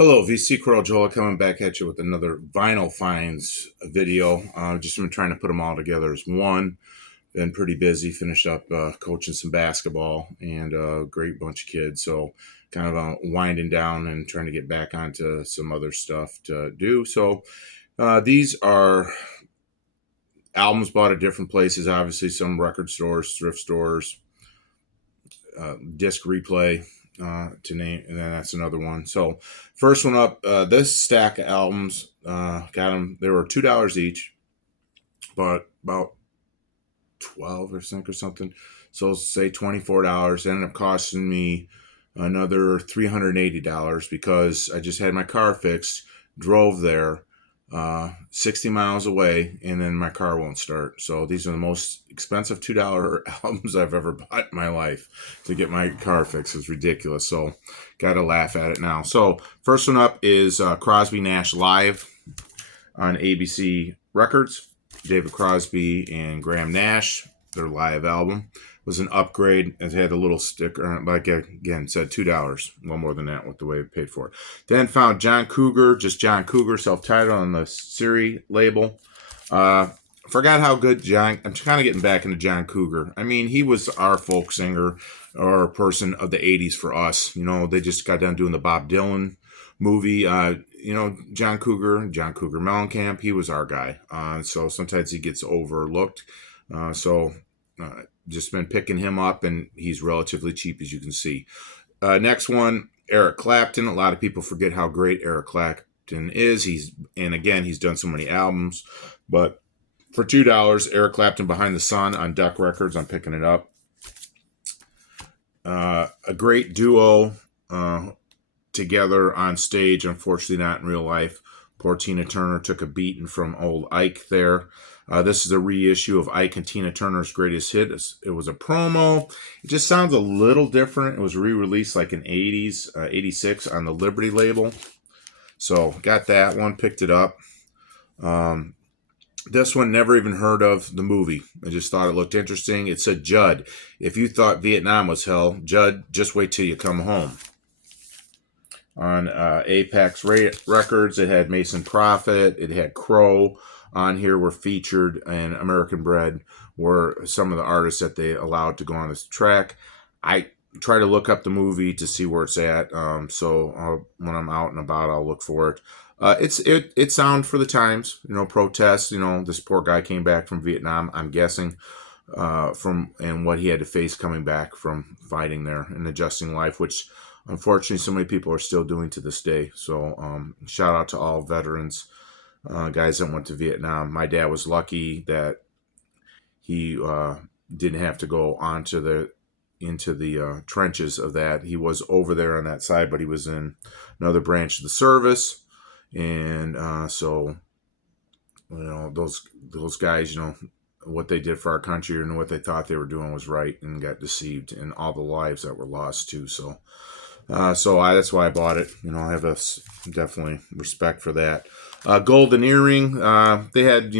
Hello, VC Coral Joel coming back at you with another vinyl finds video. Just been trying to put them all together as one. Been pretty busy. Finished up coaching some basketball and a great bunch of kids. So kind of winding down and trying to get back onto some other stuff to do. So these are albums bought at different places. Obviously, some record stores, thrift stores, disc replay to name, and then that's another one. So first one up, this stack of albums, got them. They were $2 each, but about 12 or something. So say $24. Ended up costing me another $380 because I just had my car fixed, drove there 60 miles away, and then my car won't start. So these are the most expensive $2 albums I've ever bought in my life to get my car fixed. It's ridiculous. So got to laugh at it now. So first one up is Crosby Nash Live on ABC Records. David Crosby and Graham Nash, their live album, was an upgrade. It had a little sticker, like again, said $2, well more than that with the way it paid for it. Then found John Cougar, just John Cougar, self-titled on the Siri label. Forgot how good John. I'm kind of getting back into John Cougar. I mean, he was our folk singer or person of the '80s for us. You know, they just got done doing the Bob Dylan movie. John Cougar Mellencamp, he was our guy. So sometimes he gets overlooked. Just been picking him up, and he's relatively cheap, as you can see. Next one, Eric Clapton. A lot of people forget how great Eric Clapton is. He's done so many albums, but for $2, Eric Clapton, Behind the Sun on Duck Records. I'm picking it up. A great duo together on stage. Unfortunately, not in real life. Poor Tina Turner took a beating from old Ike there. This is a reissue of Ike and Tina Turner's Greatest Hit. It was a promo. It just sounds a little different. It was re-released like in '80s, '86 on the Liberty label. So got that one, picked it up. This one, never even heard of the movie. I just thought it looked interesting. It said, Judd, if you thought Vietnam was hell, Judd, just wait till you come home. On Apex Records, it had Mason Prophet, it had Crow on here were featured, and American Bread were some of the artists that they allowed to go on this track. I try to look up the movie to see where it's at, so when I'm out and about, I'll look for it. It's sound for the times, protests. This poor guy came back from Vietnam, I'm guessing, and what he had to face coming back from fighting there and adjusting life, which unfortunately so many people are still doing to this day. So shout out to all veterans, guys that went to Vietnam. My dad was lucky that he didn't have to go into the trenches of that. He was over there on that side, but he was in another branch of the service. And so those guys, what they did for our country and what they thought they were doing was right, and got deceived, and all the lives that were lost too. So that's why I bought it. I have definitely respect for that. Golden Earring. They had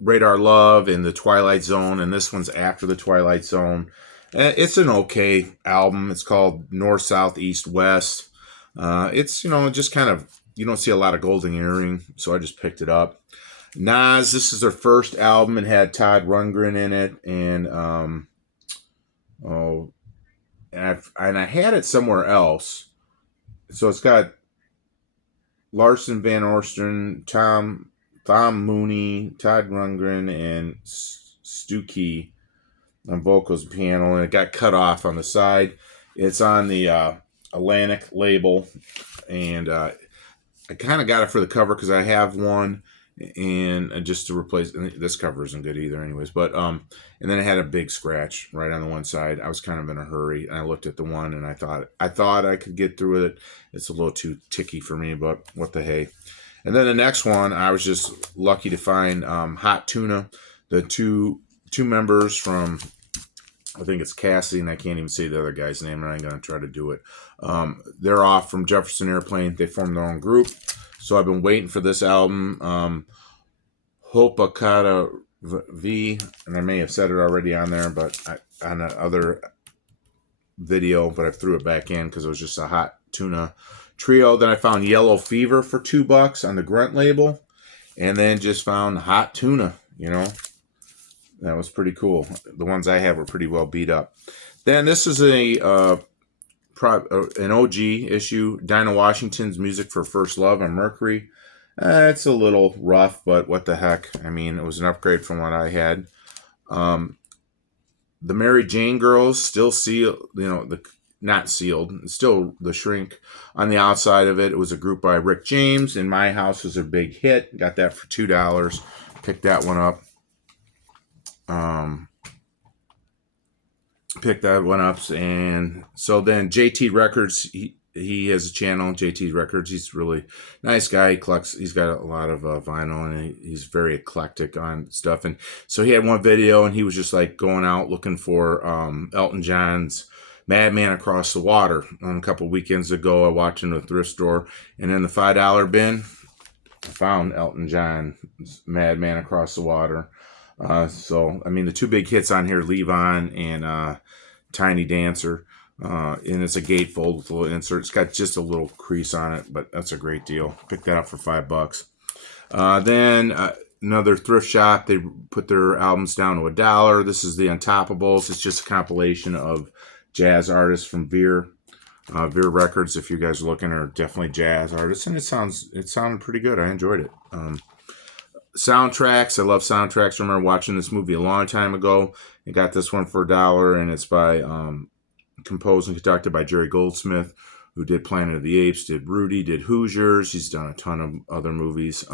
Radar Love and The Twilight Zone, and this one's after The Twilight Zone. It's an okay album. It's called North, South, East, West. It's just kind of, you don't see a lot of Golden Earring, so I just picked it up. Nas, this is their first album, and had Todd Rundgren in it, and I had it somewhere else. So it's got Larson Van Orsten, Tom Mooney, Todd Rundgren, and Stu Key on vocals and piano, and it got cut off on the side. It's on the Atlantic label, and I kind of got it for the cover because I have one, and just to replace, and this cover isn't good either anyways, but and then it had a big scratch right on the one side. I was kind of in a hurry, and I looked at the one, and I thought I could get through it. It's a little too ticky for me, but what the hey. And then the next one, I was just lucky to find Hot Tuna, the two members from, I think it's Cassie, and I can't even say the other guy's name, and I'm going to try to do it. They're off from Jefferson Airplane. They formed their own group. So I've been waiting for this album, Hopakata V, and I may have said it already on there, but on another video, but I threw it back in because it was just a Hot Tuna trio. Then I found Yellow Fever for $2 on the Grunt label. And then just found Hot Tuna, That was pretty cool. The ones I had were pretty well beat up. Then this is an OG issue, Dinah Washington's Music for First Love on Mercury. It's a little rough, but what the heck. I mean, it was an upgrade from what I had. The Mary Jane Girls still sealed, not sealed, still the shrink on the outside of it. It was a group by Rick James. In my house was a big hit. Got that for $2. Picked that one up. And so then JT Records, he has a channel, JT Records. He's a really nice guy. He's got a lot of vinyl, and he's very eclectic on stuff. And so he had one video, and he was just like going out looking for Elton John's Madman Across the Water. A couple weekends ago, I watched in a thrift store, and in the $5 bin, I found Elton John's Madman Across the Water. So, I mean, the two big hits on here, Leave On and Tiny Dancer. And it's a gatefold with a little insert. It's got just a little crease on it, but that's a great deal. Picked that up for $5. Then another thrift shop, they put their albums down to $1. This is the Untoppables. It's just a compilation of jazz artists from Veer Records. If you guys are looking, are definitely jazz artists, and it sounded pretty good. I enjoyed it. Soundtracks. I love soundtracks. I remember watching this movie a long time ago. I got this one for $1, and it's by composed and conducted by Jerry Goldsmith, who did Planet of the Apes, did Rudy, did Hoosiers. He's done a ton of other movies.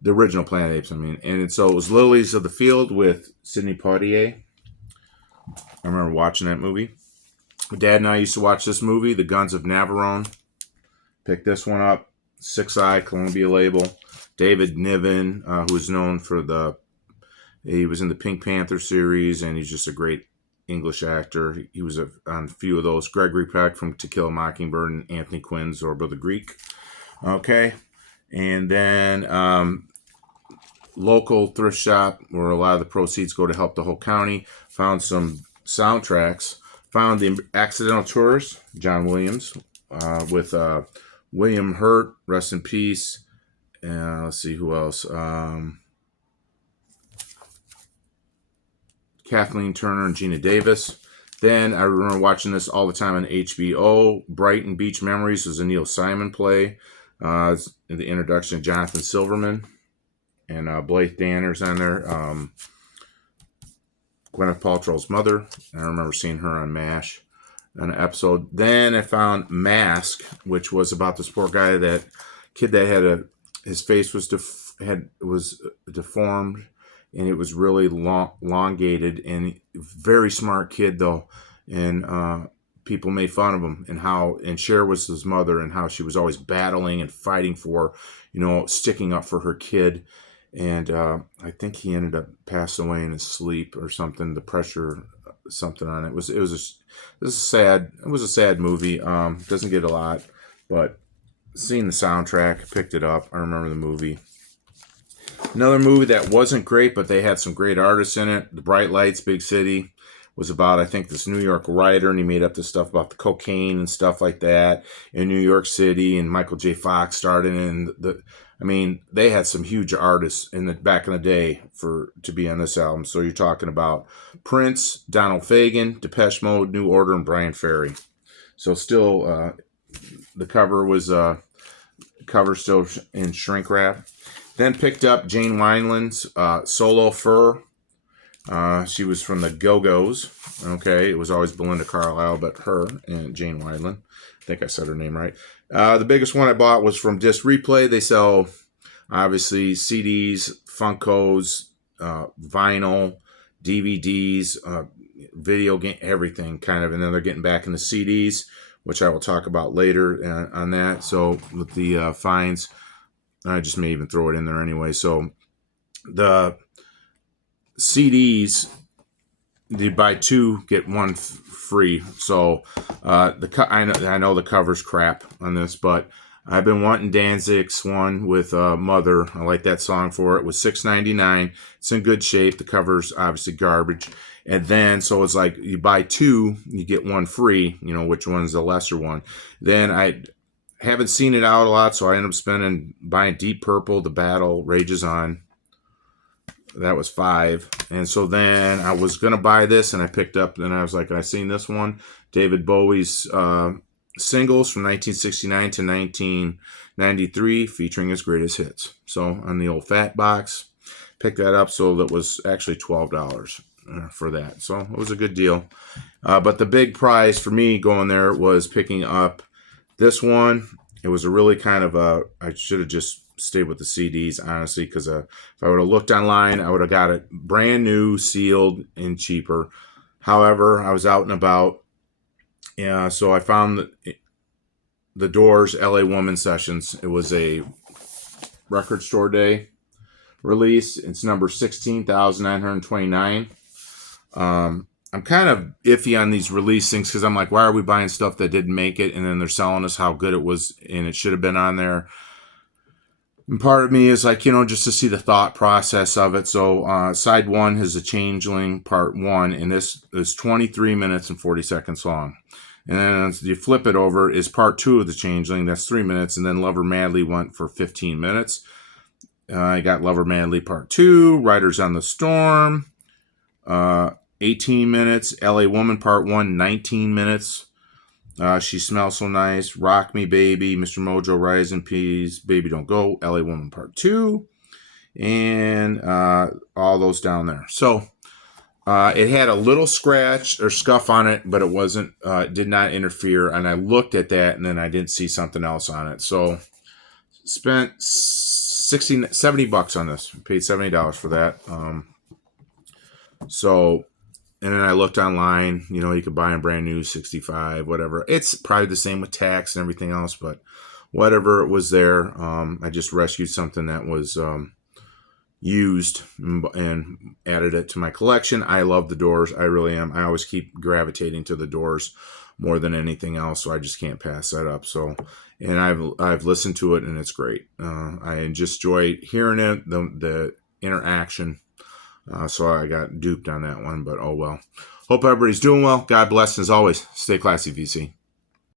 The original Planet of the Apes, I mean. And so it was Lilies of the Field with Sidney Poitier. I remember watching that movie. My dad and I used to watch this movie, The Guns of Navarone. Picked this one up. 6i, Columbia label. David Niven, who is known for he was in the Pink Panther series, and he's just a great English actor. He was on a few of those. Gregory Peck from To Kill a Mockingbird, and Anthony Quinn, Zorba the Greek. Okay. And then local thrift shop where a lot of the proceeds go to help the whole county. Found some soundtracks. Found The Accidental Tourist, John Williams, with William Hurt, rest in peace. Let's see who else. Kathleen Turner and Gina Davis. Then I remember watching this all the time on HBO. Brighton Beach Memories was a Neil Simon play. The introduction of Jonathan Silverman and Blythe Danner's on there. Gwyneth Paltrow's mother. I remember seeing her on MASH, an episode. Then I found Mask, which was about this poor guy, that kid that had his face was deformed, and it was really elongated, and very smart kid though, and people made fun of him, and Cher was his mother, and how she was always battling and fighting for, sticking up for her kid. And I think he ended up passing away in his sleep or something. The pressure, something on it. It was a sad movie. Doesn't get a lot, but seeing the soundtrack, picked it up. I remember the movie. Another movie that wasn't great, but they had some great artists in it. The Bright Lights, Big City, was about, I think, this New York writer, and he made up this stuff about the cocaine and stuff like that in New York City, and Michael J. Fox started in they had some huge artists back in the day to be on this album. So you're talking about Prince, Donald Fagen, Depeche Mode, New Order, and Brian Ferry. So still, the cover was still in shrink wrap. Then picked up Jane Wineland's Solo Fur. She was from the Go-Go's. Okay, it was always Belinda Carlisle, but her and Jane Wineland. I think I said her name right. The biggest one I bought was from Disc Replay. They sell, obviously, CDs, Funkos, vinyl, DVDs, video game, everything kind of. And then they're getting back into CDs, which I will talk about later on that. So with the fines, I just may even throw it in there anyway. So the CDs, you buy two, get one free. So I know the cover's crap on this, but I've been wanting Danzig's one with Mother. I like that song for it. It was $6.99. It's in good shape. The cover's obviously garbage. And then, so it's like you buy two, you get one free, which one's the lesser one. Then I haven't seen it out a lot, so I ended up buying Deep Purple, The Battle Rages On. That was 5. And so then I was going to buy this, and I picked up, and I was like, I seen this one, David Bowie's singles from 1969 to 1993, featuring his greatest hits. So on the old fat box, picked that up. So that was actually $12 for that. So it was a good deal. But the big prize for me going there was picking up this one. It was a really kind of I should have just stayed with the CDs, honestly, because if I would have looked online, I would have got it brand new, sealed, and cheaper. However, I was out and about, so I found the Doors LA Woman Sessions. It was a record store day release. It's number 16,929. I'm kind of iffy on these release things because I'm like, why are we buying stuff that didn't make it? And then they're selling us how good it was and it should have been on there. And part of me is like, just to see the thought process of it. So side 1 is The Changeling Part 1, and this is 23 minutes and 40 seconds long. And then you flip it over is Part 2 of The Changeling. That's 3 minutes. And then Lover Madly went for 15 minutes. I got Lover Madly Part 2, Riders on the Storm, 18 minutes. LA Woman Part 1, 19 minutes. She Smells So Nice, Rock Me Baby, Mr. Mojo, Rise in Peace, Baby Don't Go, LA Woman Part 2, and all those down there. So it had a little scratch or scuff on it, but it wasn't, did not interfere. And I looked at that and then I didn't see something else on it. So spent $70 on this, paid $70 for that. And then I looked online, you could buy them brand new, 65, whatever. It's probably the same with tax and everything else, but whatever it was there, I just rescued something that was used and added it to my collection. I love the Doors. I really am. I always keep gravitating to the Doors more than anything else, so I just can't pass that up. So, and I've listened to it, and it's great. I just enjoy hearing it, the interaction. So I got duped on that one, but oh well. Hope everybody's doing well. God bless. As always, stay classy, VC.